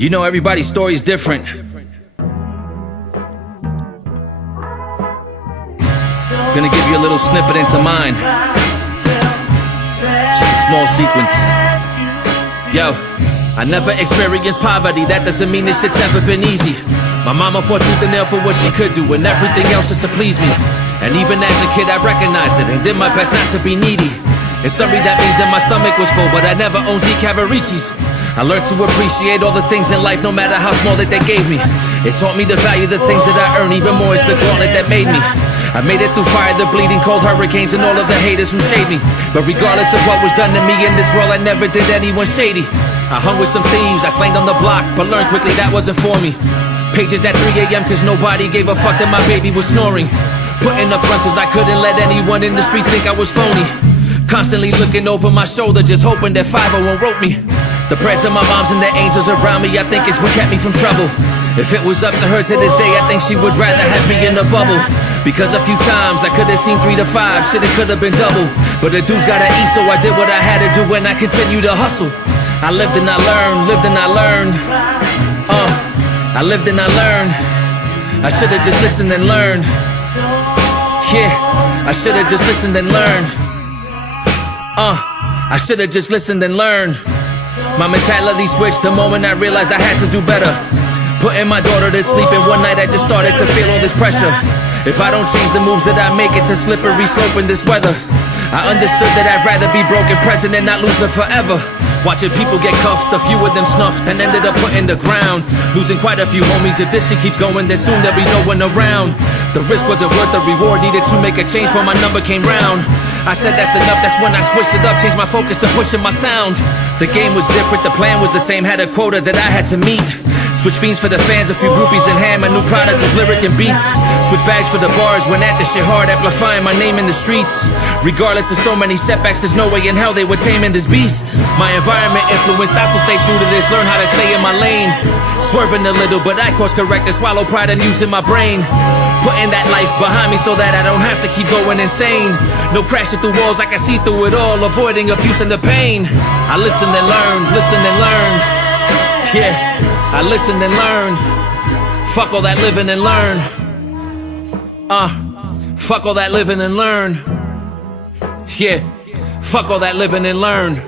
You know everybody's story's different. Gonna give you a little snippet into mine. Just a small sequence. Yo, I never experienced poverty, that doesn't mean this shit's ever been easy. My mama fought tooth and nail for what she could do, and everything else just to please me. And even as a kid I recognized it and did my best not to be needy. In summary, that means that my stomach was full, but I never owned Cavariccis. I learned to appreciate all the things in life, no matter how small that they gave me. It taught me to value the things that I earn, even more it's the gauntlet that made me. I made it through fire, the bleeding, cold hurricanes, and all of the haters who shade me. But regardless of what was done to me in this world, I never did anyone shady. I hung with some thieves, I slanged on the block, but learned quickly that wasn't for me. Pages at 3 a.m. cause nobody gave a fuck that my baby was snoring. Putting up fronts cause I couldn't let anyone in the streets think I was phony. Constantly looking over my shoulder, just hoping that 5 won't rope me. The prayers of my moms and the angels around me, I think it's what kept me from trouble. If it was up to her to this day, I think she would rather have me in a bubble. Because a few times I could've seen 3 to 5, shit it could've been double. But the dudes gotta eat, so I did what I had to do and I continued to hustle. I lived and I learned, lived and I learned. I lived and I learned. I should've just listened and learned. Yeah, I should've just listened and learned. I should've just listened and learned. My mentality switched the moment I realized I had to do better. Putting my daughter to sleep, and one night I just started to feel all this pressure. If I don't change the moves that I make, it's a slippery slope in this weather. I understood that I'd rather be broke and present and not lose her forever. Watching people get cuffed, a few of them snuffed and ended up put in the ground. Losing quite a few homies, if this shit keeps going then soon there'll be no one around. The risk wasn't worth the reward, needed to make a change before my number came round. I said that's enough, that's when I switched it up, changed my focus to pushing my sound. The game was different, the plan was the same, had a quota that I had to meet. Switch fiends for the fans, a few groupies in hand, my new product was lyric and beats. Switch bags for the bars, went at this shit hard, amplifying my name in the streets. Regardless of so many setbacks, there's no way in hell they were taming this beast. My environment influenced, I still stay true to this, learn how to stay in my lane. Swerving a little, but I course correct and swallow pride and using my brain. Putting that life behind me so that I don't have to keep going insane. No crashing through walls, I can see through it all, avoiding abuse and the pain. I listened and learned, listened and learned. Yeah, I listened and learned. Fuck all that living and learn. Fuck all that living and learn. Yeah, fuck all that living and learn.